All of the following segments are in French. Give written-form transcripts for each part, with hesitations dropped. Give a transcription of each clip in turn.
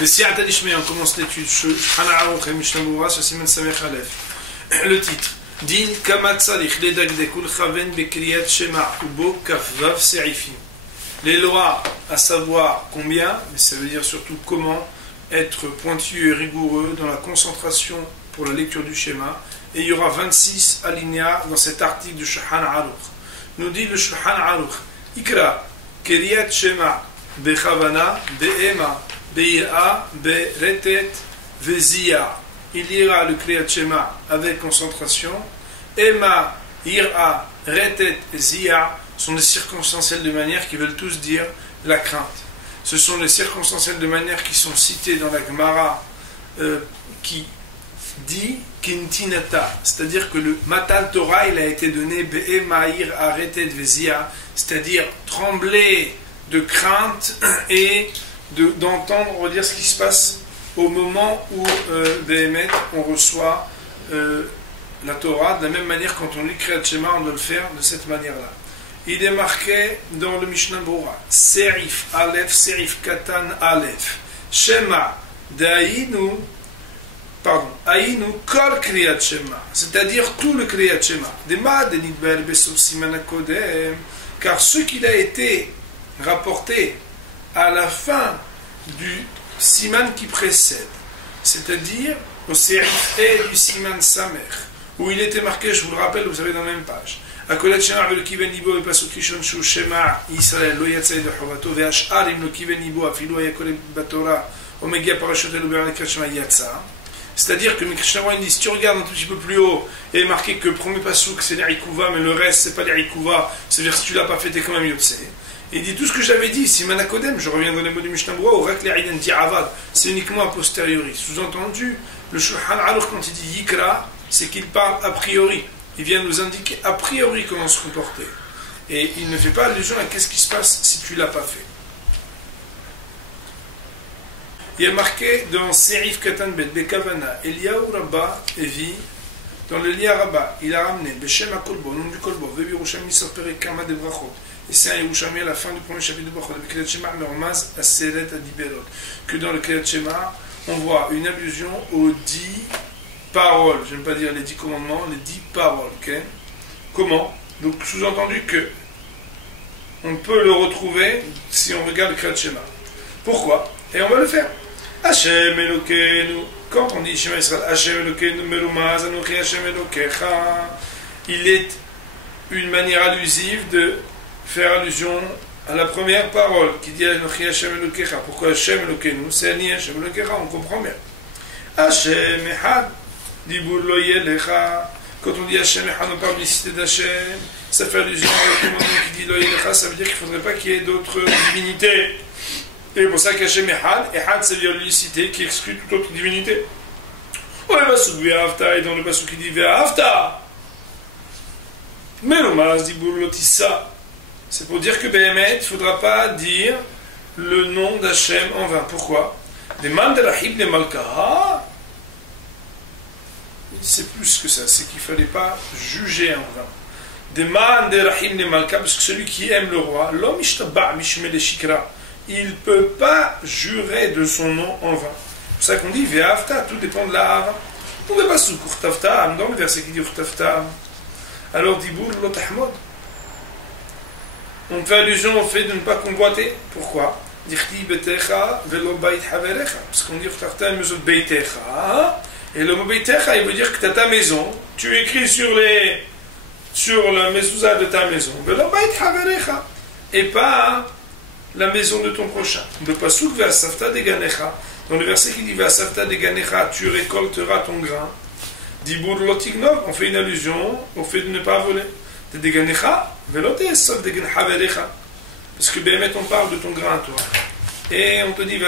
Le Siyat al-Ishmael, on commence l'étude. Le titre. Din kama tzarich ledagdek ulchaven bekriyat shema ubo kafvav se'ifim. Les lois, à savoir combien, mais ça veut dire surtout comment, être pointu et rigoureux dans la concentration pour la lecture du schéma. Et il y aura 26 alinéas dans cet article du Shulchan Aruch. Nous dit le Shulchan Aruch, Ikra, Kriyat Shema, Bechavana, Be'ema, Be'ira, Be'retet, Ve'ziya. Il lira le Kriyat Shema avec concentration. Ema, Ira, Retet, Ziya sont des circonstanciels de manière qui veulent tous dire la crainte. Ce sont les circonstanciels de manière qui sont cités dans la Gemara qui dit Kintinata, c'est-à-dire que le Matan Torah il a été donné Be'ema, Ira, Retet, Ve'ziya, c'est-à-dire trembler de crainte et d'entendre redire ce qui se passe au moment où Behemet on reçoit la Torah. De la même manière, quand on lit Kriyat Shema, on doit le faire de cette manière-là. Il est marqué dans le Mishnah Bora Serif Aleph, Serif Katan Aleph, Shema Daïnu, pardon, Aïnu Kol Kriyat Shema, c'est-à-dire tout le Kriyat Shema. Dema Denidber Besov Siman Kodem, car ce qu'il a été rapporté à la fin du Siman qui précède, c'est-à-dire au Serif et du Siman Samer, où il était marqué, je vous le rappelle, vous savez dans la même page, Akolat Shema le Kiven Ibo et Pasuk Rishon Shu Shema Israël lo yatzai de Chovato ve'ash'arim lo Kiven Ibo afilu ayakole batora omega parashot elu be'anekrat Shema yatsa. C'est-à-dire que Mikrishnawin dit, si tu regardes un tout petit peu plus haut, il est marqué que le premier Pasuk c'est l'Arikouva, mais le reste c'est pas l'Arikouva, c'est-à-dire si tu l'as pas fait, t'es quand même Yotzei. Il dit tout ce que j'avais dit, si Manakodem, je reviens dans les mots du Mishnah Bora, au Rakle Aiden Ti'avad, c'est uniquement a posteriori. Sous-entendu, le Shulchan Aruch, quand il dit Yikra, c'est qu'il parle a priori. Il vient nous indiquer a priori comment se comporter. Et il ne fait pas allusion à qu'est-ce qui se passe si tu ne l'as pas fait. Il y a marqué dans Serif Katan Bet Bekavana, Eliyahu Rabba Evi, dans le Lia Rabba, il a ramené Beshem HaKolbo, au nom du Kolbo, Vebirushami Sopere Kama de Brachot. Et c'est un Yerushalmi à la fin du premier chapitre de Brachot, le Kriyat Shema, Mermaz Aseret Adiberot, que dans le Kriyat Shema, on voit une allusion aux 10 paroles, je ne vais pas dire les 10 commandements, les 10 paroles. Okay? Comment? Donc sous-entendu que on peut le retrouver si on regarde le Kriyat Shema. Pourquoi? Et on va le faire. Hashem Elokeinu, quand on dit Shema Israël, Hashem Elokeinu Merumaz Anochi Hashem Elokecha, il est une manière allusive de faire allusion à la première parole qui dit Anochi Hashem Elokecha. Pourquoi Hashem Elokeinu? C'est Ani Hashem Elokecha, on comprend bien. Hashem Echad Dibur Lo Yelecha. Quand on dit Hashem Echad, on parle d'unicité d'Hashem, ça fait allusion à la commandement qui dit Lo Yelecha, ça veut dire qu'il ne faudrait pas qu'il y ait d'autres divinités. Et c'est pour ça qu'Hashem Echad, Echad c'est l'unicité qui exclut toute autre divinité. Ouais, Basuk Ve'afta, et dans le Basuk qui dit Ve'afta. Mais l'Omaz Dibur Lo Tissa. C'est pour dire que Behemet, il ne faudra pas dire le nom d'Hachem en vain. Pourquoi? Des man de la hib de Malkaha. C'est plus que ça, c'est qu'il ne fallait pas juger en vain. Des man de la hib de Malkaha, parce que celui qui aime le roi, l'homme ishtaba mishmele shikra, il ne peut pas jurer de son nom en vain. C'est pour ça qu'on dit Ve'afta, tout dépend de la hava. On ne va pas sous Kurtafta, dans le verset qui dit Kurtafta. Alors, Dibur lo tahmod. On fait allusion au fait de ne pas convoiter. Pourquoi? Parce qu'on dit et le mot beitecha, il veut dire que tu as ta maison, tu écris sur la mezouza de ta maison, et pas la maison de ton prochain. Le pasuk ve'asafta deganecha, dans le verset qui dit ve'asafta deganecha, tu récolteras ton grain. Dibur lotignov, on fait une allusion au fait de ne pas voler. Parce que Béhémet, on parle de ton grain à toi. Et on te dit,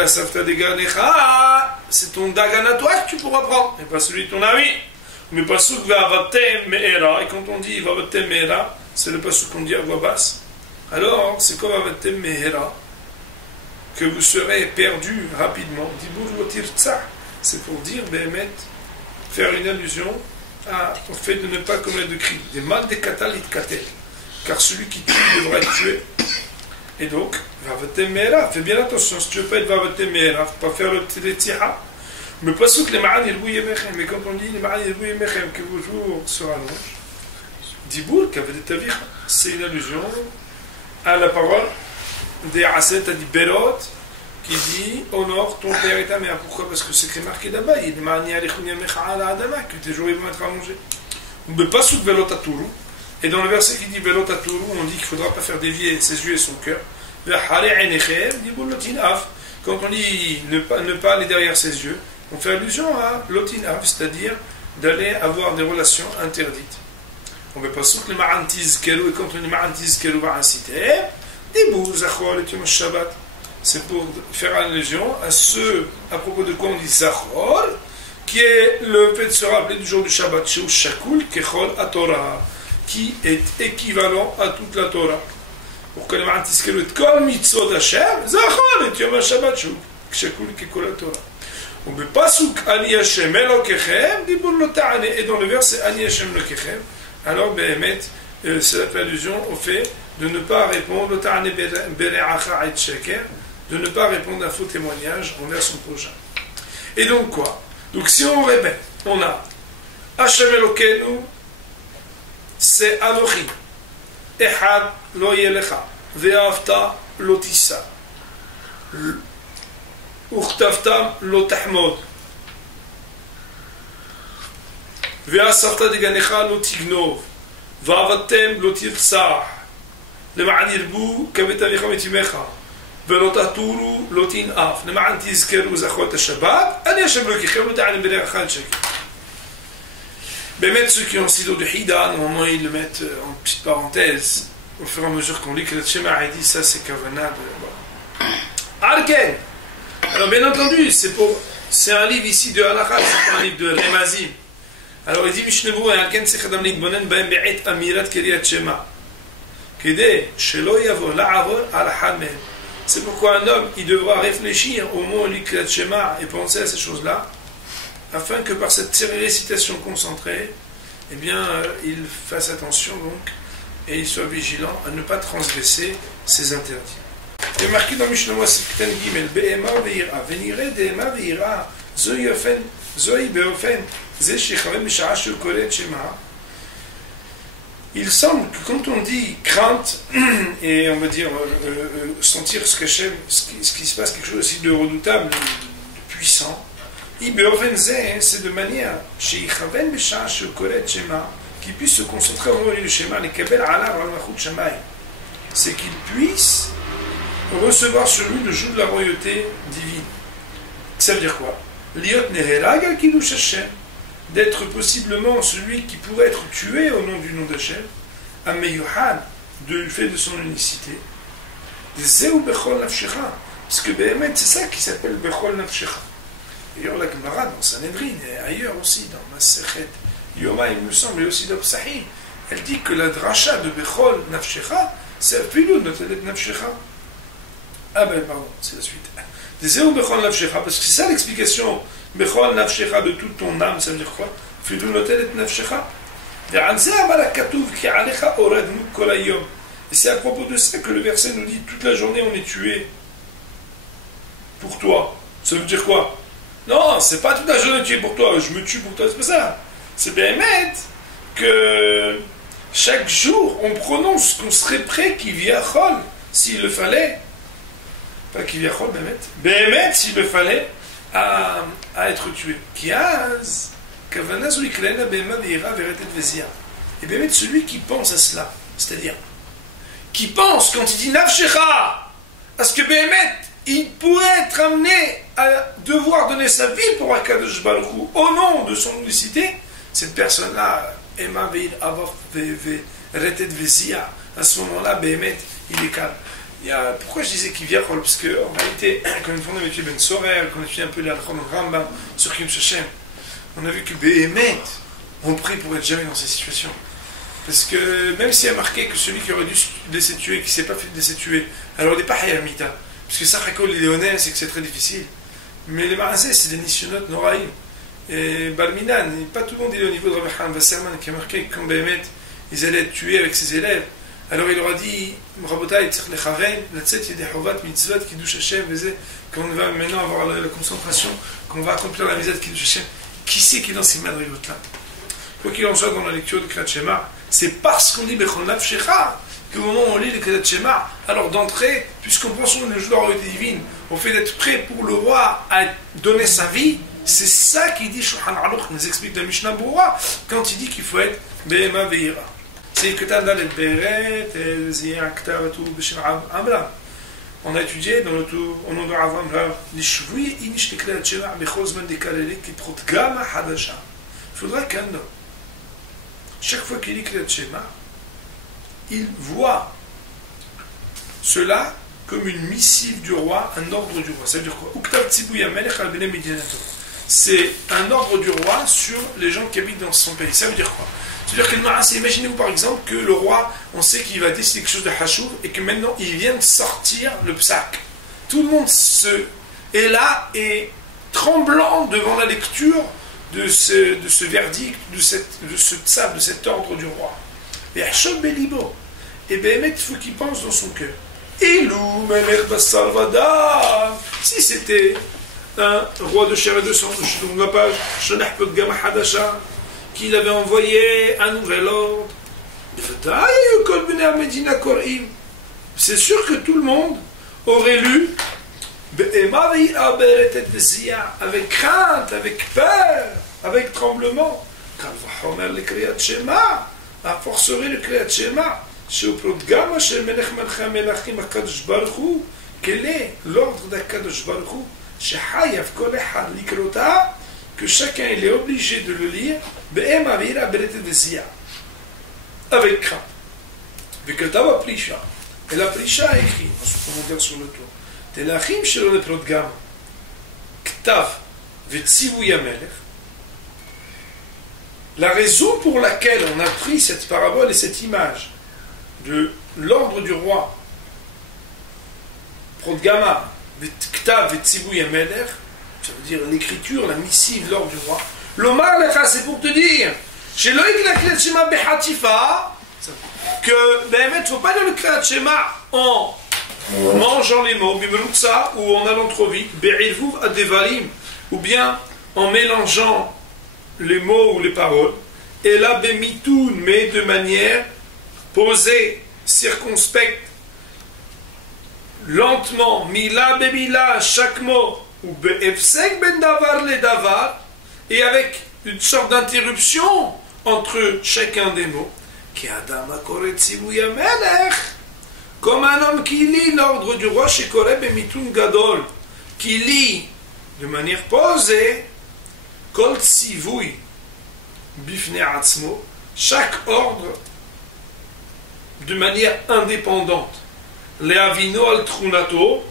c'est ton dagan à toi que tu pourras prendre, et pas celui de ton ami. Mais pasuk va'avatem me'era, et quand on dit va'avatem me'era, c'est le pasuk qu'on dit à voix basse. Alors, c'est comme va'avatem me'era, que vous serez perdu rapidement. C'est pour dire, Béhémet, faire une allusion au fait de ne pas commettre de crime. Des mal des katal et katel. Car celui qui tue devra être tué. Et donc, Vavatem Me'era, fais bien attention, si tu veux pas être Vavatem Me'era, faut pas faire le Tziha. Mais pas sous que les Ma'an Yirbu Yemechem, mais quand on dit les Ma'an Yirbu Yemechem, que vos jours se rallongent, Dibour, Kaved Tavicha, c'est une allusion à la parole des Aset Adiberot qui dit honore ton père et ta mère. Pourquoi? Parce que c'est écrit marqué là-bas, il dit Ma'an Yarichun Yemecha ala Adama, que tes jours ils vont être allongés. Mais pas sous que Velot Aturu. Et dans le verset qui dit Velot Aturu, on dit qu'il ne faudra pas faire dévier ses yeux et son cœur. Quand on dit ne pas aller derrière ses yeux, on fait allusion à l'otinav, c'est-à-dire d'aller avoir des relations interdites. On ne veut pas souffler le ma'antiz kelou, et quand on dit ma'antiz kelou va inciter, c'est pour faire allusion à ce à propos de quoi on dit zachor, qui est le fait de se rappeler du jour du Shabbat, chez Shakul Kechol Atorah, qui est équivalent à toute la Torah. Pour que le ma'antiz kelou et kol mitzvot Hashem, zachor et yom Shabbat Shakul Kechol Atorah. On ne peut pas souk Ani Hashem Elokechem, et dans le verset Ani Hashem Elokechem, alors Behemet, cela fait allusion au fait de ne pas répondre de ne pas répondre à faux témoignage envers son prochain. Et donc quoi? Donc si on répète, on a Hashem Elokenu, c'est Anochi, Echad lo yelecha, Ve'avta lo tissa. וכתבתם לא תחמוד ואסרת דגנך לא תגנוב ועבדתם לא תרצח למען ירבו כבית אביך ואת ולא תטורו לא תנאף למען תזכרו זכרו את השבת אני השם אלוקיכם לא תענה בדרך אחד שקר. באמת ceux qui ont sido de Hida, normalement ils le mettent en petite parenthèse au fur et à mesure qu'on lit que le Shema a dit ça c'est Kavana de Arken. Alors bien entendu, c'est un livre ici de Halakha, c'est pas un livre de Remazim. Alors il dit Mishnebou et Alken Sechadam Likbonen Baem Be'et Amirat Kiryat Shema. Kede Shelo Yavo La'avor Al Hamel. C'est pourquoi un homme, il devra réfléchir au mot Kiryat Shema et penser à ces choses-là, afin que par cette récitation concentrée, eh bien, il fasse attention donc, et il soit vigilant à ne pas transgresser ses interdits. Il est marqué dans Mishnah Sikten Gimel, Be'ema ve'ira, venire de'ema ve'ira, zoi ofen, zoi be'ofen, ze shechavem misha'a shekolet shema. Il semble que quand on dit crainte, et on va dire sentir ce qui se passe, quelque chose aussi de redoutable, de puissant, c'est de manière shechavem misha'a shekolet shema, qu'il puisse se concentrer au moment du Shema, les kabel ala al-machut shamay, c'est qu'il puisse recevoir sur lui le joug de la royauté divine. Ça veut dire quoi? Liot neherag al kiddush Hashem, d'être possiblement celui qui pourrait être tué au nom du nom d'Hachem, ameyuhan, du fait de son unicité, zeu bechol nafshecha, parce que Behemet, c'est ça qui s'appelle bechol nafshecha. D'ailleurs, la Gemara dans Sanhedrin et ailleurs aussi, dans Masechet Yoma, il me semble, et aussi dans Psahim, elle dit que la dracha de bechol nafshecha, c'est afilou notelet nafshecha. Ah ben pardon, c'est la suite. Des bechol nafshecha, parce que c'est ça l'explication. Bechol nafshecha, de toute ton âme, ça veut dire quoi? Fidou notelet nafshecha. Et c'est à propos de ça que le verset nous dit toute la journée on est tué pour toi. Ça veut dire quoi? Non, c'est pas toute la journée tu es pour toi, je me tue pour toi, c'est pas ça. C'est bien que chaque jour on prononce qu'on serait prêt qui vient chol s'il le fallait. Pas qui vient chol, Bémet, s'il le fallait, à être tué. Kiaz. Et bien celui qui pense à cela, c'est-à-dire qui pense quand il dit Nafshecha, parce que Bémet, il pourrait être amené à devoir donner sa vie pour Akadosh Baruch Hu au nom de son unicité, cette personne-là, Emma Veid Avof Retet Vezia, à ce moment-là, Bémet, il est calme. Pourquoi je disais qu'il vient parce qu'en réalité, quand on a étudié Ben Sorel, quand on a étudié un peu l'Alchon Rambam sur Kim Shachem, on a vu que Béhémet, on prie pour être jamais dans ces situations. Parce que même s'il y a marqué que celui qui aurait dû laisser tuer, qui ne s'est pas fait laisser tuer, alors il n'est pas Hayamita. Parce que Sachakol, il est honnête, c'est que c'est très difficile. Mais les Marazés, c'est des Nishonot Noraïm. Et Balminan, pas tout le monde est au niveau de Rabbi Han Wasserman qui a marqué que quand Béhémet, ils allaient être tués avec ses élèves, Alors il leur a dit, Rabotai, quand on va maintenant avoir la concentration, qu'on va accomplir la misette Kiddush Hashem, qui c'est qui est dans ces madrigot-là? Quoi qu'il en soit, dans la lecture du Kriyat Shema, c'est parce qu'on lit Bechol Nafshecha qu'au moment où on lit le Kriyat Shema, alors d'entrée, puisqu'on prend soin le jour de la royauté divine, au fait d'être prêt pour le roi à donner sa vie, c'est ça qu'il dit Shulchan Aruch, nous explique le Mishnah Berurah, quand il dit qu'il faut être Behema Veira. C'est que t'as dans le Beret, et Ziyah Ktav, tout, Bishim Amram. On a étudié dans le tour, au nom de Avam, il faudra qu'un homme, chaque fois qu'il lit Kriyat Shema, il voit cela comme une missive du roi, un ordre du roi. Ça veut dire quoi? C'est un ordre du roi sur les gens qui habitent dans son pays. Ça veut dire quoi? C'est-à-dire que imaginez-vous par exemple que le roi, on sait qu'il va décider quelque chose de Hachouv et que maintenant il vient de sortir le psak. Tout le monde est là et tremblant devant la lecture de ce verdict, de ce psak, de cet ordre du roi. Et Hachouv Belibo. Et bien, il faut qu'il pense dans son cœur. Ilou Melech Bassalvada. Si c'était un roi de chair et de sang, je ne vois pas, qu'il avait envoyé un nouvel ordre. C'est sûr que tout le monde aurait lu avec crainte, avec peur, avec tremblement. A forcerait le Kriyat Shema. Quel est l'ordre d'Akadosh Baruch Hu? Que chacun il est obligé de le lire avec crainte. Et la Prisha a écrit, on regarde sur le tour, Telachim shelo leprot gam ktav v'tzivuy hamelech. La raison pour laquelle on a pris cette parabole et cette image de l'ordre du roi, prot gama ktav v'tzivuy hamelech, ça veut dire l'écriture, la missive, l'ordre du roi. L'omar lecha, c'est pour te dire, chez Loïc la Kriyat Shema bechatifa, que ben il ne faut pas lire le Kriyat Shema en mangeant les mots, bimrutsa, ou en allant trop vite, be'irvuv adevarim, ou bien en mélangeant les mots ou les paroles, et là bemitoun, mais de manière posée, circonspecte, lentement, mila bemila, chaque mot, ou be'efsek ben davar le davar, et avec une sorte d'interruption entre chacun des mots, qui adam akoret tzivouy hamelech, comme un homme qui lit l'ordre du roi chez Koreb et Mitun Gadol, qui lit de manière posée, kol tzivouy bifnei atzmo, chaque ordre de manière indépendante, le'avino al trunato,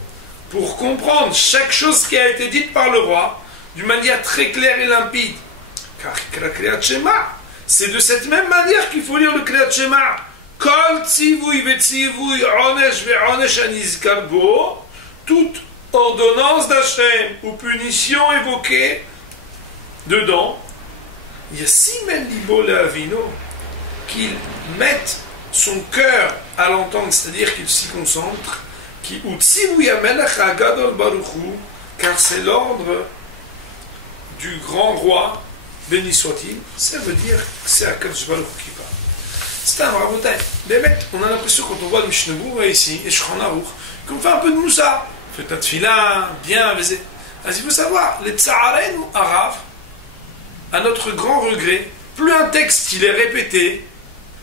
pour comprendre chaque chose qui a été dite par le roi d'une manière très claire et limpide. Car le Kriyat Shema, c'est de cette même manière qu'il faut lire le Kriyat Shema. Kol tzivouy ve'tzivouy onesh ve'onesh anizkar bo, toute ordonnance d'Hachem ou punition évoquée dedans, yasimel libo le'avino, qu'il mette son cœur à l'entendre, c'est-à-dire qu'il s'y concentre, qui utzivouy hamelech hagadol baruch hu, car c'est l'ordre du grand roi, béni soit-il. Ça veut dire que c'est Akadosh Baruch Hu qui parle. C'est un rabotai. Les mecs, on a l'impression quand on voit le Mishnah Berurah ici, et Shulchan Aruch, qu'on fait un peu de moussa. On fait un tefila, bien, baisé. Alors il faut savoir, les tsararen ou arabes, à notre grand regret, plus un texte il est répété,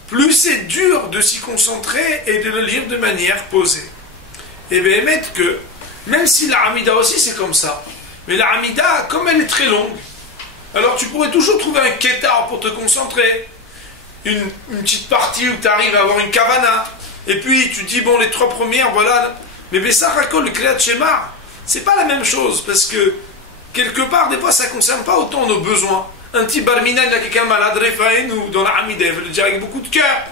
plus c'est dur de s'y concentrer et de le lire de manière posée. Et bien, mettre que, même si la Hamida aussi c'est comme ça, mais la Hamida, comme elle est très longue, alors tu pourrais toujours trouver un kétar pour te concentrer, une petite partie où tu arrives à avoir une kavana, et puis tu dis, bon, les trois premières, voilà. Mais Bessachakol, le Kriyat Shema, c'est pas la même chose, parce que, quelque part, des fois, ça concerne pas autant nos besoins. Un petit barminan, il y a quelqu'un malade, Refaïn, ou dans la Hamida, il veut le dire avec beaucoup de cœur.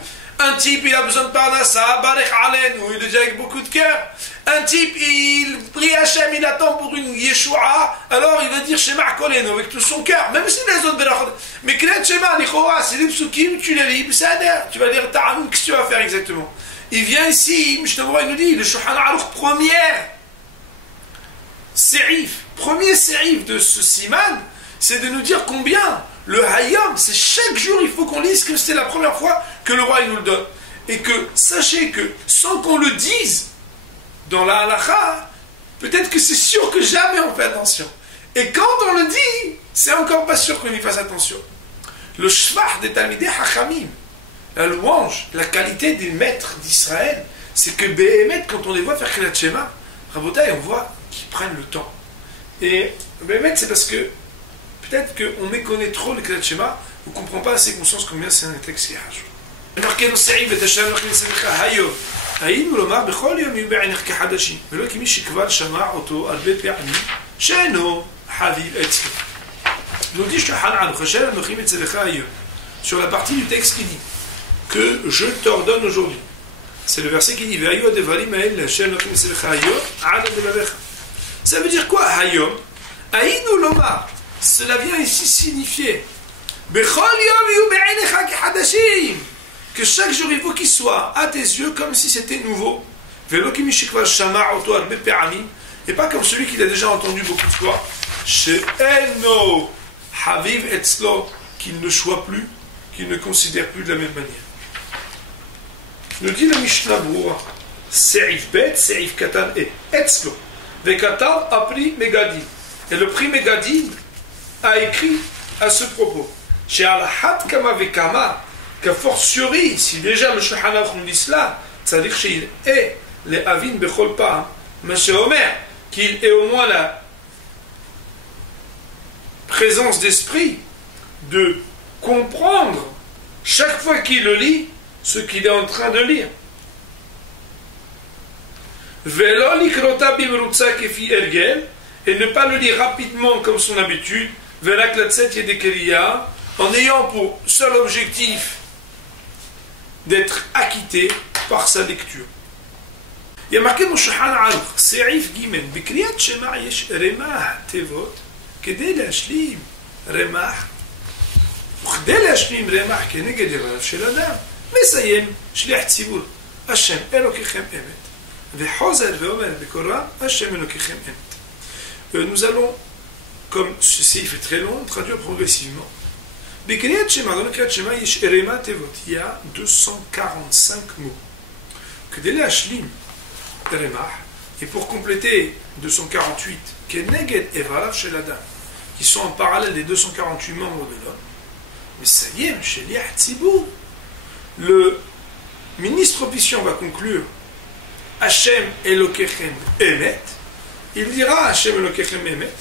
Un type, il a besoin de parnassa, barech alen, ou il est déjà avec beaucoup de cœur. Un type, il prie Hachem, il attend pour une Yeshua, alors il va dire Shema Koleno avec tout son cœur, même si les autres berachot. Mais Kriyat Shema, l'Ichoa, c'est les psukim, tu les lis, tu vas lire Ta'amoun, qu'est-ce que tu vas faire exactement? Il vient ici, Mishnah il nous dit, le Shulchan Aruch première sérif, premier sérif de ce siman, c'est de nous dire combien le Hayom, c'est chaque jour, il faut qu'on lise que c'est la première fois que le roi il nous le donne. Et que, sachez que, sans qu'on le dise, dans la halakha, peut-être que c'est sûr que jamais on fait attention. Et quand on le dit, c'est encore pas sûr qu'on y fasse attention. Le shvach des Talmidei Hachamim, la louange, la qualité des maîtres d'Israël, c'est que Béhémet, quand on les voit faire Kriyat Shema, Rabotai, on voit qu'ils prennent le temps. Et Béhémet, c'est parce que peut-être qu'on méconnaît trop le Kriyat Shema, on ne comprend pas assez conscience combien c'est un texte qui rajoute. marqué dans Se'im et Hashem marqué dans Hayom. היינו לומר בכל יום יהיו בעיניך כחדשים, ולא כמי שכבר שמע אותו הרבה פעמים, שאינו חביב אצלו. Nous dit Shulchan Aruch, Hashem Anochim Etzelecha Hayom, sur la partie du texte qui dit que je t'ordonne aujourd'hui. C'est le verset qui dit Ve'ayu adevarim ha'el Hashem Anochim Etzelecha Hayom, ad adelavecha. Ça veut dire quoi Hayom? Haynu lomar. Cela vient ici signifier Bechol yom yu be'einecha kehadashim, que chaque jour il faut qu'il soit à tes yeux comme si c'était nouveau. Et pas comme celui qui l'a déjà entendu beaucoup de fois. She'eno haviv etzlo, qu'il ne choisit plus, qu'il ne considère plus de la même manière. Nous dit la Mishnah Brura, Se'if bet, Se'if katan et etzlo. Vekatan a pris Megadin. Et le prix Megadin a écrit à ce propos. She'alahat kama vekama, qu'a fortiori, si déjà le Shulchan Aruch nous dit cela, c'est-à-dire qu'il est les avin bechol pa'am, mais c'est Omer, qu'il ait au moins la présence d'esprit de comprendre chaque fois qu'il le lit ce qu'il est en train de lire. Velo likrota bimrutza kefi ergel, et ne pas le lire rapidement comme son habitude, velak latset yedekeliya, en ayant pour seul objectif d'être acquitté par sa lecture. Il y a marqué dans Shulchan Aruch, Se'if Gimel, Bekriyat Shema yesh remah tevot, כדי להשלים רמ"ח, וכדי להשלים רמ"ח כנגד דבריו של אדם, מסיים שליח ציבור, השם אלוקיכם אמת, וחוזר ואומר בקול רם, השם אלוקיכם אמת. Nous allons, comme ce seif est très long, traduire progressivement. Bekriyat Shema, dans le Kriyat Shema, yesh remah tevot, il y a 245 mots. כדי להשלים רמ"ח, et pour compléter 248, Keneged Evarav Shel Adam, qui sont en parallèle des 248 membres de l'homme, mais ça y est, Sheliach Tzibur, le ministre officiant va conclure Hashem Elokechem Emet, il dira Hashem Elokechem Emet,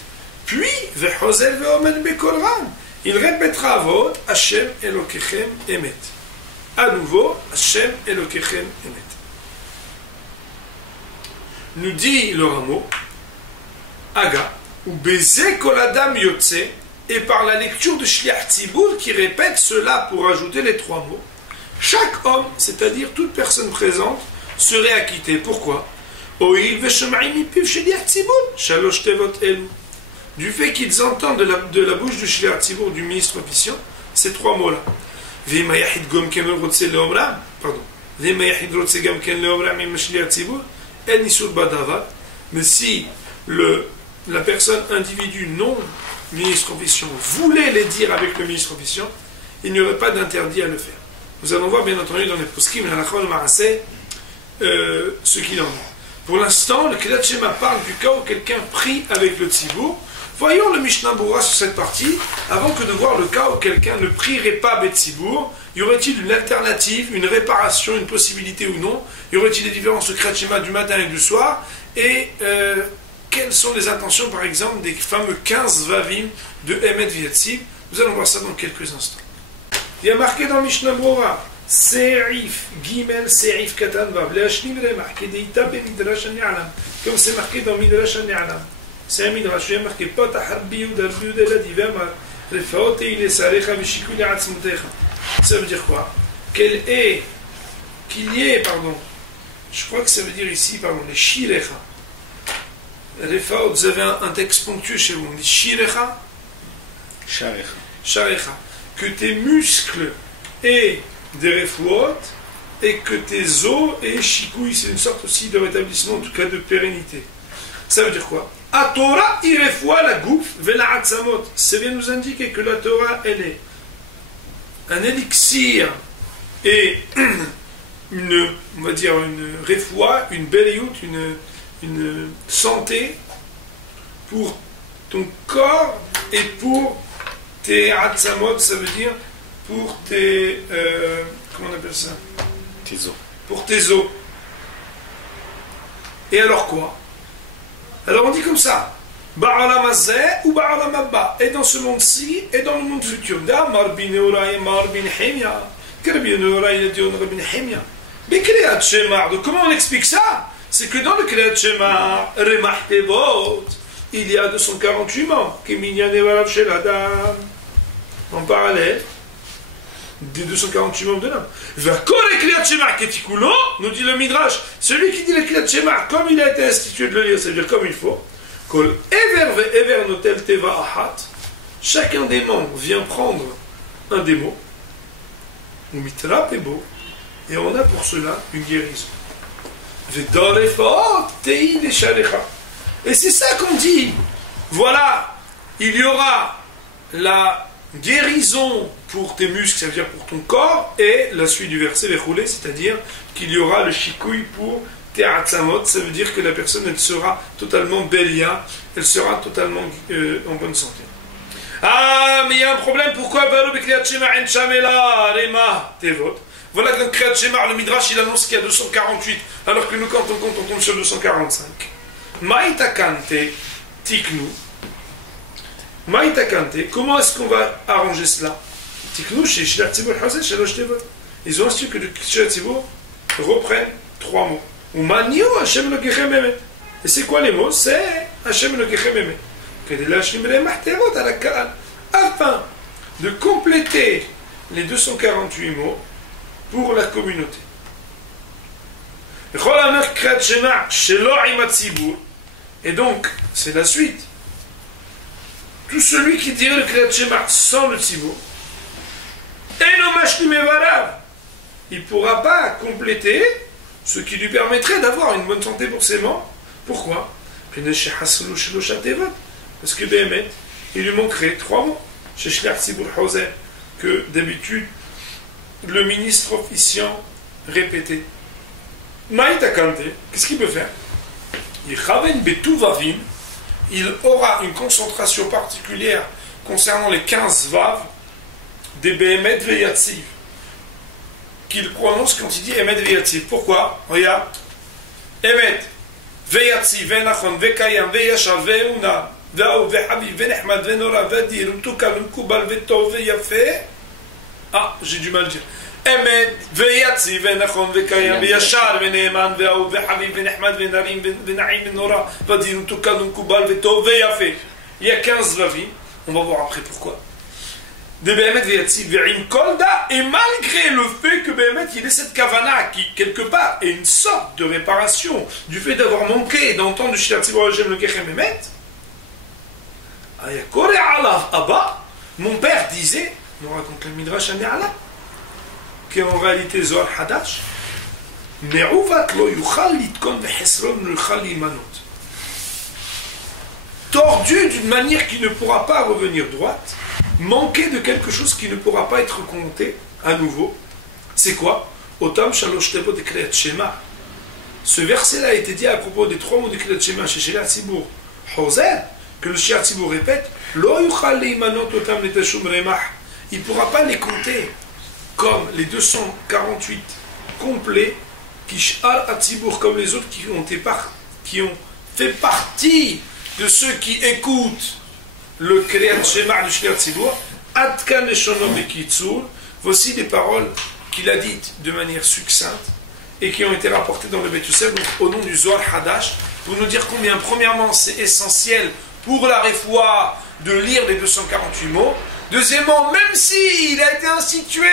puis Vechozel Veomen Bekol Ram, il répétera à voix Hashem Elokechem Emet. À nouveau, Hashem Elokechem Emet. Nous dit le rameau, Aga, ou Baiser Koladam Yotse, et par la lecture de Shliach Tzibur qui répète cela pour ajouter les trois mots, chaque homme, c'est-à-dire toute personne présente, serait acquitté. Pourquoi? Du fait qu'ils entendent de la bouche du Shliach Tzibur, du ministre officiant, ces trois mots-là. Mais si la personne, individu non ministre officiant, voulait les dire avec le ministre officiant, il n'y aurait pas d'interdit à le faire. Nous allons voir bien entendu dans les poskim, ce qu'il en est. Pour l'instant, le Kriyat Shema parle du cas où quelqu'un prie avec le tzibur. Voyons le Mishnah Brura sur cette partie, avant que de voir le cas où quelqu'un ne prierait pas Betzibur. Y aurait-il une alternative, une réparation, une possibilité ou non? Y aurait-il des différences au Kriyat Shema du matin et du soir? Et quelles sont les intentions, par exemple, des fameux 15 vavim de Emet V'Yatzib? Nous allons voir ça dans quelques instants. Il y a marqué dans Mishnah Brura, Se'if Gimel Se'if Katan Vav, Le'ashlim Remach, Kedeita B'Midrash HaNe'alam, comme c'est marqué dans Midrash HaNe'alam. C'est un Midrash, il y a marqué Potach Rabbi Yehuda Rabbi Yehuda Ladi V'Amar, Refaot Eile Sarecha V'Shikul Atzmotecha. Ça veut dire quoi? Quelle est qu'il y ait, pardon, je crois que ça veut dire ici, pardon, les shirecha. Refa, vous avez un texte ponctué chez vous, on dit shirecha, sharecha, que tes muscles aient des refouot et que tes os aient shikouï, c'est une sorte aussi de rétablissement, en tout cas de pérennité. Ça veut dire quoi? A Torah irefoua la gouf vela atzamot. C'est bien nous indiquer que la Torah, elle est un élixir et une, on va dire, une refoua, une beleyout, une santé pour ton corps et pour tes atzamot, ça veut dire pour tes, comment on appelle ça? Tes os. Pour tes os. Et alors quoi? Alors on dit comme ça, Ba'alam azeh ou Ba'alam abba, et dans ce monde-ci et dans le monde futur. Da marbin euraï marbin himya, karbin euraï le dion rabin himya. Mais Kriyat Shema, donc comment on explique ça? C'est que dans le Kriyat Shema, Remah Tevot, il y a 248 membres, Keminyan et Valav Shel Adam, en parallèle des 248 membres de l'âme. Nous dit le Midrash, celui qui dit le Kriyat Shema comme il a été institué de le lire, c'est-à-dire comme il faut, chacun des membres vient prendre un des mots, et on a pour cela une guérison. Et c'est ça qu'on dit. Voilà, il y aura la guérison pour tes muscles, c'est-à-dire pour ton corps, et la suite du verset, c'est-à-dire qu'il y aura le shikouï pour tes atzamot, ça veut dire que la personne, elle sera totalement belia, elle sera totalement en bonne santé. Ah, mais il y a un problème, pourquoi voilà que dans le Kriyat Shema, le Midrash, il annonce qu'il y a 248, alors que nous, quand on compte, on tombe sur 245. Maïtakante, tiknu. Maïtakante, comment est-ce qu'on va arranger cela? Tiknu, chez Shliach Tzibur Hazel, Shalosh Tevot. Ils ont institué que le Shliach Tzibur reprenne 3 mots. Ou Maniou, Hashem Lokechem Emet. Et c'est quoi les mots? C'est Hashem Lokechem Emet. Afin de compléter les 248 mots pour la communauté. Et donc, c'est la suite. Tout celui qui dirait le Kriyat Shema sans le tzibur, il ne pourra pas compléter ce qui lui permettrait d'avoir une bonne santé pour ses membres. Pourquoi? Parce que Béhémet, il lui manquerait 3 mots. Chez Shliach Tzibur Hazel, que d'habitude, le ministre officiant répétait. Maïtakante, qu'est-ce qu'il peut faire? Il aura une concentration particulière concernant les 15 vaves des Behemet Veyatziv qu'il prononce quand il dit Emet Veyatziv. Pourquoi? Regarde. Emet Veyatziv, Venachon, Vekayam, Veyashar, Veuna, Ve'aou, Ve'habib, Ve'nehmad, Ve'nora, Ve'dir, Tukal, Mkoubal, Ve'tov, Ve'yafeh. Ah, j'ai du mal à dire. Emet, Veyatziv, Venachon, Vekayam, Veyashar, Ve'neman, Ve'aou, Ve'habib, Ve'nehmad, Ve'narim, Ve'naim, Ve'nora, Ve'dir, Tukal, Mkoubal, Ve'tov, Ve'yafeh. Il y a 15 vavim. On va voir après pourquoi. De Behemet Veyatziv Ve'im Kolda, et malgré le fait que Behemet il ait cette kavana qui quelque part est une sorte de réparation du fait d'avoir manqué d'entendre du Shliach Tzibur Hashem Lokechem Emet, Ayakore Alav Abba, mon père disait, nous raconte le Midrash Anéala, qu'en réalité Zohar Hadash, Me'uvat lo yuchal litkon ve'hesron yuchal limanot. Tordu d'une manière qui ne pourra pas revenir droite, manquer de quelque chose qui ne pourra pas être compté à nouveau. C'est quoi? Otam Shalosh Tevot de Kriyat Shema. Ce verset-là a été dit à propos des 3 mots de Kriyat Shema chez Shliach Tzibur Hazel, que le Shliach Tzibur répète, Lo yuchal leimanot otam letashum remah. Il ne pourra pas les compter comme les 248 complets qui Sh'ar Atzibur, comme les autres qui ont fait partie de ceux qui écoutent le Kriyat Shema du Shliach Tzibur, Adkan Leshonom Bekitsur. Voici des paroles qu'il a dites de manière succincte et qui ont été rapportées dans le Beit Yosef, donc au nom du Zohar Hadash, pour nous dire combien, premièrement, c'est essentiel pour la réfoua de lire les 248 mots. Deuxièmement, même s'il a été institué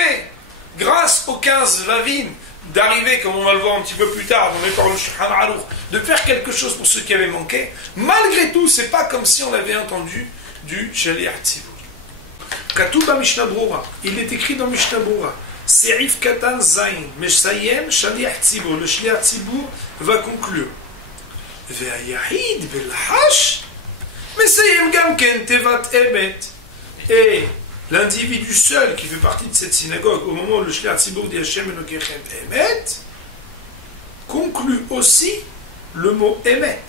grâce aux 15 vavim d'arriver, comme on va le voir un petit peu plus tard dans les paroles de Shulchan Aruch, de faire quelque chose pour ceux qui avaient manqué, malgré tout, c'est pas comme si on avait entendu du Shaliach Tzibur. Katuba Mishnah Brura, il est écrit dans Mishnah Brura, Se'if Katan Zain, Meshayem Shaliach Tzibur, le Shaliach Tzibur va conclure. Ve'ayahid Belhash, Meshayem Gamken Tevat Emet. Et l'individu seul qui fait partie de cette synagogue, au moment où le Shliach Tzibur dit Hashem Elokechem Emet, conclut aussi le mot Emet.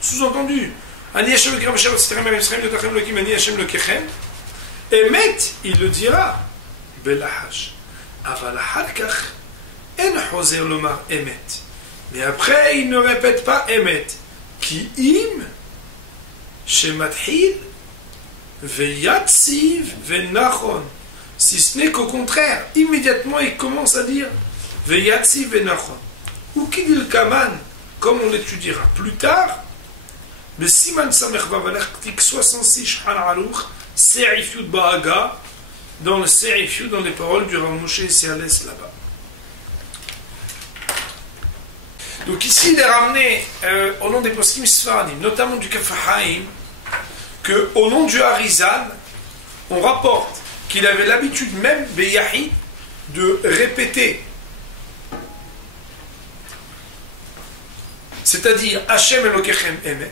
Sous-entendu, Ani Hashem Elokechem Hashem Elokechem Ani Hashem Elokechem. Emet, il le dira, Belahash. Aval Halkach, En Hoser Lomar Emet. Mais après, il ne répète pas Emet. Ki im, Shemathil, Veyatsiv venachon. Si ce n'est qu'au contraire, immédiatement il commence à dire Veyatsiv venachon. Ou Kidil Kaman, comme on l'étudiera plus tard, le Siman Samech Vav l'article 66 Shulchan Aruch, Se'if Yud Ba'aga, dans le Se'if Yud, dans les paroles du Rav Moshe Seales là-bas. Donc ici il est ramené au nom des poskim Sfaradim, notamment du Kaf HaChaim, qu'au nom du Harizal, on rapporte qu'il avait l'habitude même, Beyahi, de répéter. C'est-à-dire, Hashem Elokechem Emet.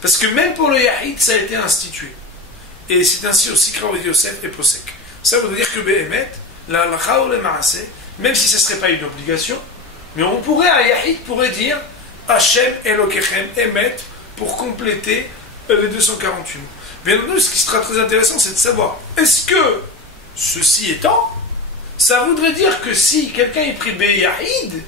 Parce que même pour le Yahid, ça a été institué. Et c'est ainsi aussi que Rav Yosef et Posek. Ça veut dire que Behemet, la halakha ou le maaseh, même si ce ne serait pas une obligation, mais on pourrait, un Yahid pourrait dire Hashem Elokechem Emet pour compléter les 248 mots. Bien entendu, ce qui sera très intéressant, c'est de savoir, est-ce que, ceci étant, ça voudrait dire que si quelqu'un est pris Beyahid,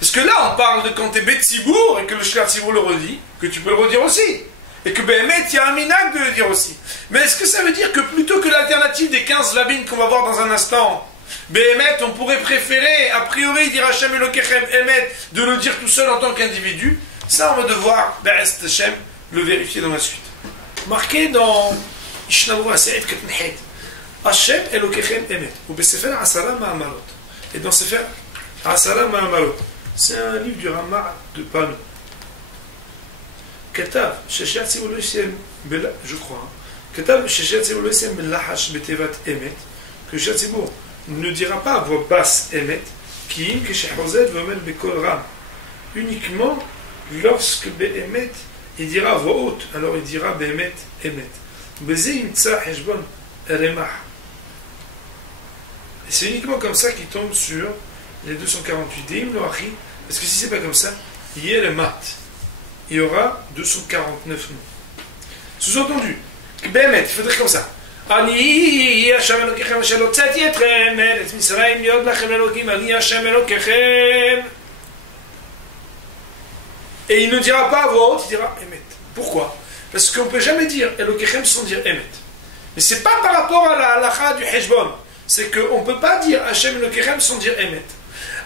parce que là, on parle de quand tu es Betsibour, et que le Shliach Tzibur le redit, que tu peux le redire aussi, et que Behemet, il y a un minag de le dire aussi. Mais est-ce que ça veut dire que plutôt que l'alternative des 15 labines qu'on va voir dans un instant, Behemet, on pourrait préférer, a priori, dire Hashem Elokechem Emet, de le dire tout seul en tant qu'individu? Ça, on va devoir, Be'est Hashem, le vérifier dans la suite. Marqué dans Ishnavua Se'ed Ketnhed, Hashem Elokechem Emet, ou Besefer Asara Ma'amalot. Et dans Sefer Asara Ma'amalot, c'est un livre du Ramah de Pano. Ketav, Sheshiat Tzibur Yisem, je crois, Ketav, Sheshiat Tzibur Yisem, Belahash Betevat Emet, que Sheshiat Tzibur ne dira pas à voix basse Emet, qui im que Shechozet Vomel Bekol Ram, uniquement lorsque Behemet il dira à voix haute, alors il dira Behemet, Emet. Beze imtsa heshbon remah. Et c'est uniquement comme ça qu'il tombe sur les 248 Deim Loachi, parce que si c'est pas comme ça, il y a le mat. Il y aura 249 mots. Sous-entendu, Behemet, il faudrait comme ça. Ani Hashem Elokechem asher hotzati etchem me'eretz Mitzrayim liot lachem Elokim, Ani Hashem Elokechem. Et il ne dira pas à voix haute, il dira Emet. Pourquoi? Parce qu'on ne peut jamais dire Elokechem sans dire Emet. Mais ce n'est pas par rapport à la halakha du Heshbon. C'est qu'on ne peut pas dire Hashem Elokechem sans dire Emet.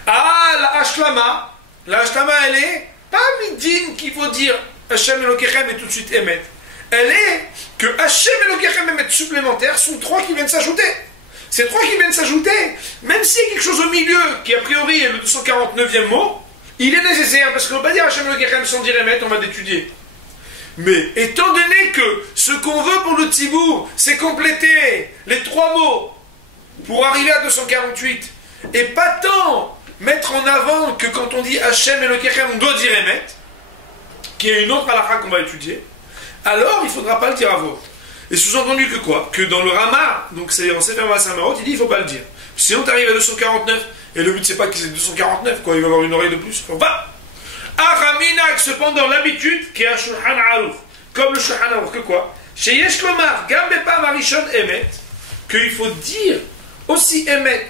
Ah, la Hashlama, elle est pas midin qu'il faut dire Hashem Elokechem et tout de suite Emet. Elle est que Hashem Elokechem Emet supplémentaires sont trois qui viennent s'ajouter. Ces trois qui viennent s'ajouter, même s'il y a quelque chose au milieu qui a priori est le 249e mot, il est nécessaire, parce qu'on ne va pas dire Hashem Elokechem sans dire Emet, on va l'étudier. Mais étant donné que ce qu'on veut pour le Tzibour, c'est compléter les trois mots pour arriver à 248, et pas tant mettre en avant que quand on dit Hashem Elokechem, on doit dire Emet, qui est une autre halakha qu'on va étudier, alors il ne faudra pas le dire à voix haute. Et sous-entendu que quoi? Que dans le Rama, donc c'est en Sefer Masamarot, il dit il ne faut pas le dire. Sinon tu arrives à 249, et le but c'est pas qu'il y ait 249, quoi, il va avoir une oreille de plus. On va. Araminak, cependant, l'habitude qui est un Shulchan Aruch, comme le Shulchan Aruch, que quoi? Chez Yesh Lomar, Gambepa Marishon Emet, qu'il faut dire aussi Emet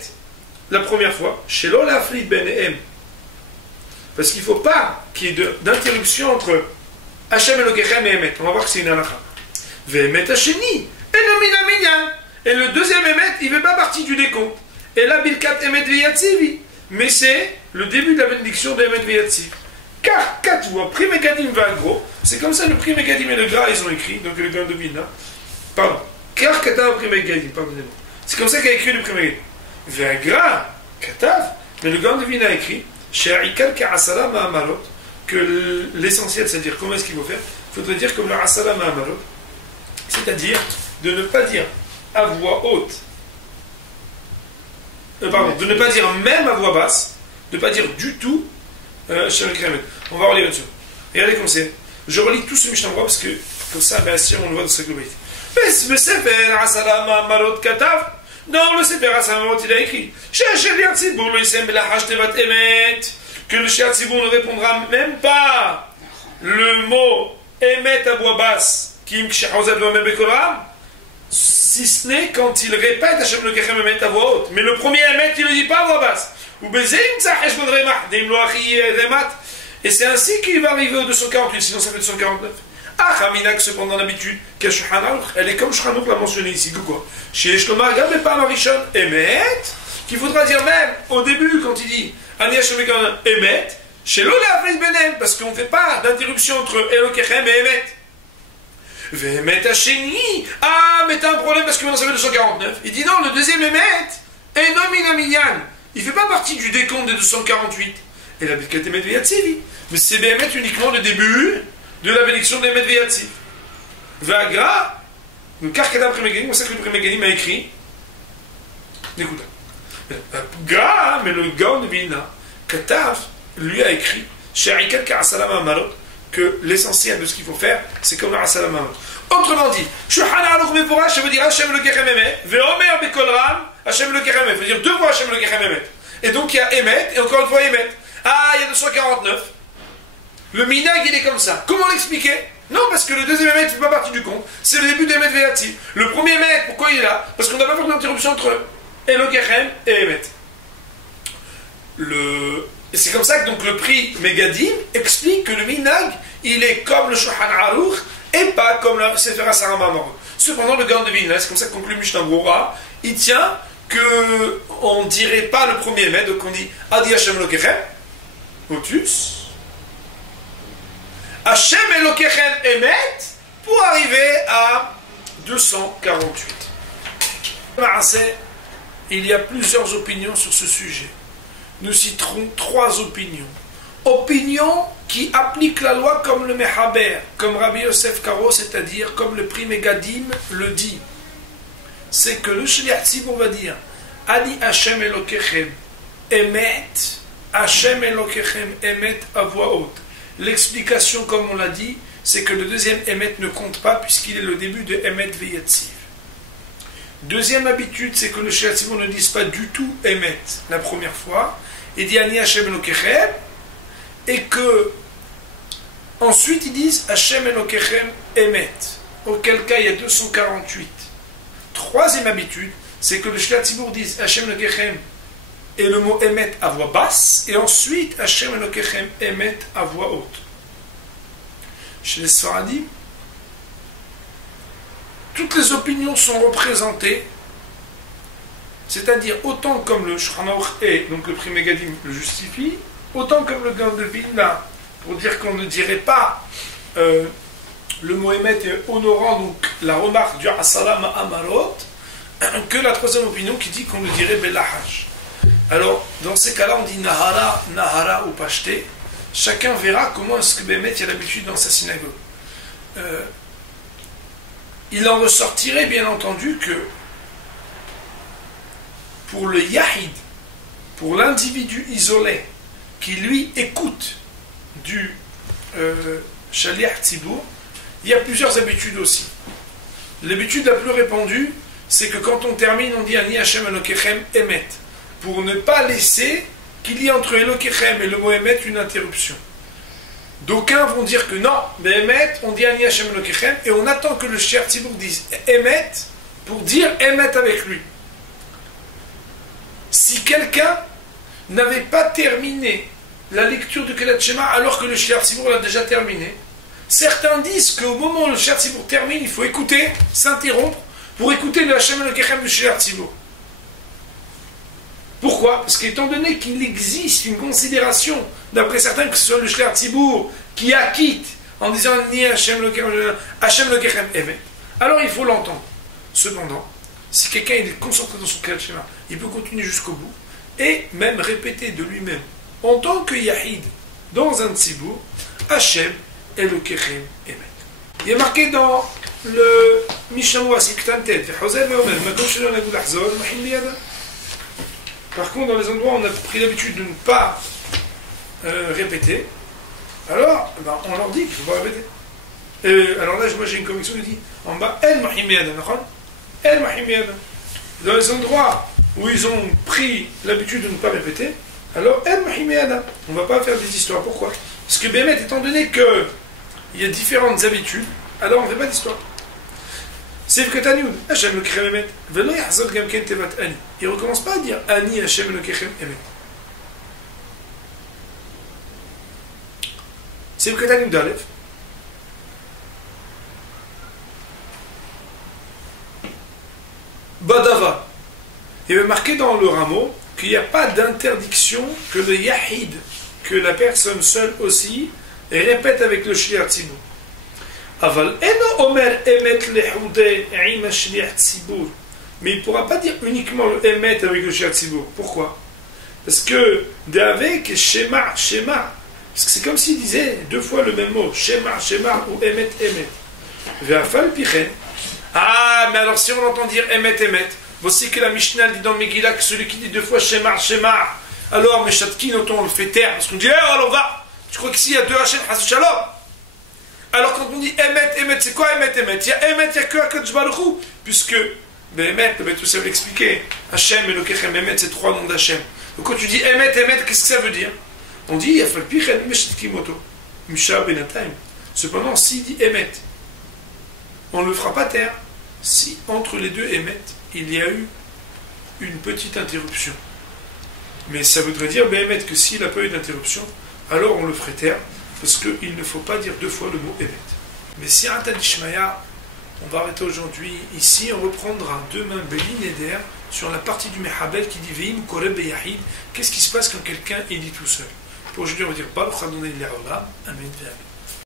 la première fois, chez Lola Afrid Ben Em. Parce qu'il ne faut pas qu'il y ait d'interruption entre Hashem Elokechem et Emet. On va voir que c'est une halakha. Ve'emet Hasheni, Enomina Minyan. Et le deuxième Emet, il ne fait pas partie du décompte. Et là, Bilkat Emet Veyatzivi. Mais c'est le début de la bénédiction de Emet Veyatziv. Car, Katvoua, Pri Megadim Vagro, c'est comme ça le Pri Megadim et le Gra, ils ont écrit, donc le Gra de Vilna. Pardon. Car Katav Pri Megadim, pardonnez-moi. C'est comme ça qu'a écrit le Pri Megadim. Ve'agra, Katav, Mais le Gaon de Vilna a écrit que l'essentiel, c'est-à-dire comment est-ce qu'il faut faire, il faudrait dire comme le Asala Ma'amarot, c'est-à-dire de ne pas dire à voix haute, pardon, de ne pas dire même à voix basse, de ne pas dire du tout on va relire là-dessus. Regardez comme c'est. Je relis tout ce Mishnah parce que comme ça, bien sûr, on le voit dans sa globalité. Mais le Sefer Asala Ma'amarot Katav, dans le Sefer Asala Ma'amarot, il a écrit que le Shiat Tzibour ne répondra même pas le mot émet à voix basse, si ce n'est quand il répète Hashem le Kechem émet à voix haute. Mais le premier émet, il ne le dit pas à voix basse. Et c'est ainsi qu'il va arriver au 248, sinon ça fait 249. Ah, Khaminak, cependant, l'habitude, elle est comme Shulchan Aruch l'a mentionné ici, que quoi chez Shlomo Gam, mais pas Marishon, émet, qu'il faudra dire même au début, quand il dit Ani Hashem émet, chez l'Ola Benem, parce qu'on ne fait pas d'interruption entre Elokechem et émet. Vémet Hacheni, ah, mais t'as un problème parce que maintenant ça fait 249. Il dit non, le deuxième émet, Enomina Minyan, il ne fait pas partie du décompte des 248. Et la Birkat Emet Veyatziv, mais c'est Bémet uniquement le début de la bénédiction d'Emet Veyatziv. Vagra, le Karkadam Premeganim, c'est ça que le Premeganim a écrit. Écoute, Gra, mais le Gaon de Vilna, Katav, lui a écrit, She'ikal Ka'asalam Amarot, que l'essentiel de ce qu'il faut faire, c'est comme l'Asalam Amarot. Autrement dit, Shulchan Aruch Meforash, ça veut dire Hashem le Kechem Emet, Ve'omer Bekol Ram, Hashem le Kechem Emet, ça veut dire deux fois Hashem le Kechem Emet. Et donc il y a Emet, et encore une fois Emet. Ah, il y a 249. Le minag, il est comme ça. Comment l'expliquer? Non, parce que le deuxième émet ne fait pas partie du compte. C'est le début d'Emet Veyatziv. Le premier émet, pourquoi il est là? Parce qu'on n'a pas fait d'interruption entre Elokechem et Emet. Et c'est comme ça que donc le prix Megadim explique que le minag, il est comme le Shulchan Aruch et pas comme le Sefer Asara Ma'amarot. Cependant, le Gaon de Vilna, c'est comme ça que conclut Mishnah Brura, il tient qu'on ne dirait pas le premier émet, donc on dit Adi Hashem Elokechem, Otus, Hashem Elokechem Emet, pour arriver à 248. Il y a plusieurs opinions sur ce sujet. Nous citerons 3 opinions. Opinion qui applique la loi comme le Mehaber, comme Rabbi Yosef Karo, c'est-à-dire comme le prix Megadim le dit. C'est que le Shliach Tzibur va dire Ani Hashem Elokechem Emet, Hashem Elokechem Emet à voix haute. L'explication, comme on l'a dit, c'est que le deuxième Emet ne compte pas puisqu'il est le début de Emet Veyatziv. Deuxième habitude, c'est que le Shliach Tzibur ne dise pas du tout Emet la première fois, et dit Ani Hashem Elokechem, et que ensuite ils disent Hashem Elokechem Emet, auquel cas il y a 248. Troisième habitude, c'est que le Shliach Tzibur dise Hashem Elokechem et le mot Emet à voix basse, et ensuite Hashem Elokechem Emet à voix haute. Chez les Sfaradim, toutes les opinions sont représentées, c'est-à-dire autant comme le Shulchan Aruch et donc le prix Megadim le justifie, autant comme le Gaon de Vilna, pour dire qu'on ne dirait pas le mot Emet et honorant donc la remarque du Asala Ma'amarot, que la troisième opinion qui dit qu'on le dirait Belahaj. Alors, dans ces cas-là, on dit Nahara, Nahara ou Pashté. Chacun verra comment est-ce que Bémet y a l'habitude dans sa synagogue. Il en ressortirait bien entendu que pour le Yahid, pour l'individu isolé, qui lui écoute du Shaliach Tzibur, il y a plusieurs habitudes aussi. L'habitude la plus répandue, c'est que quand on termine, on dit Ani Hashem Elokechem Emet, pour ne pas laisser qu'il y ait entre Elokechem et le mot Emet une interruption. D'aucuns vont dire que non, mais Emet, on dit Ani Hashem Elokechem, et on attend que le Shliach Tzibur dise Emet pour dire Emet avec lui. Si quelqu'un n'avait pas terminé la lecture du Kedat Shema alors que le Shliach Tzibur l'a déjà terminé, certains disent qu'au moment où le Shliach Tzibur termine, il faut écouter, s'interrompre, pour écouter le Hashem Elokechem du Shliach Tzibur. Pourquoi? Parce qu'étant donné qu'il existe une considération, d'après certains, que ce soit le Shliach Tzibur qui acquitte en disant ni Hashem Elokechem Emet, alors il faut l'entendre. Cependant, si quelqu'un est concentré dans son Kedat Shema, il peut continuer jusqu'au bout. et même répéter de lui-même en tant que Yahid dans un Tzibour, Hachem Elokechem Emet. Il est marqué dans le Mishnah Siktantet, par contre, dans les endroits où on a pris l'habitude de ne pas répéter, alors on leur dit qu'il ne faut pas répéter. Alors là, moi j'ai une conviction qui dit en bas, El Mahimiyada. Dans les endroits où ils ont pris l'habitude de ne pas répéter, alors El Mahimiyada. On ne va pas faire des histoires. Pourquoi? Parce que Bémet, étant donné qu'il y a différentes habitudes, alors on ne fait pas d'histoire. C'est que Tanioun, Hachem le Kechem Emet, Velo Yahzor Gamken Tevat Ani. Il ne recommence pas à dire Ani Hachem le Kechem Emet. C'est que Tanioun d'Alef. Badava. Il est marqué dans le rameau qu'il n'y a pas d'interdiction que le Yahid, que la personne seule aussi, répète avec le Shliach Tzibur. Aval eno omer emet lehoudé im Shliach Tzibur. Mais il ne pourra pas dire uniquement le emet avec le Shliach Tzibur. Pourquoi? Parce que d'avec Shema, Shema, parce que c'est comme s'il disait deux fois le même mot, Shema, Shema ou emet, emet. Ve'afal pichen. Ah, mais alors si on entend dire emet, emet, voici que la Mishnah dit dans Megillah que celui qui dit deux fois Shema, Shema, alors Meshatkin, on le fait taire, parce qu'on dit, alors va, tu crois qu'ici il y a deux Hachem, Hasu Shalom? Alors quand on dit Emet, Emet, c'est quoi Emet, Emet? Il y a Emet, il n'y a que Akadosh Baruch Hu, puisque, ben Emet, tout ça veut l'expliquer, Hachem, Elokechem, Emet, c'est trois noms d'Hachem. Donc quand tu dis Emet, Emet, qu'est-ce que ça veut dire? On dit, Yafal Pichen, Meshatkimoto, Misha Benataim. Cependant, s'il dit Emet, on ne le fera pas taire si entre les deux Emet, il y a eu une petite interruption. Mais ça voudrait dire, Béhémet, que s'il n'a pas eu d'interruption, alors on le ferait taire, parce qu'il ne faut pas dire deux fois le mot Emet. Mais si un Tadishmaya, on va arrêter aujourd'hui. Ici, on reprendra demain Belineder sur la partie du Mehabel qui dit Veim Koreb Yahid. Qu'est-ce qui se passe quand quelqu'un est dit tout seul? Pour aujourd'hui, on va dire Baruch Adonai Le'olam. Amen.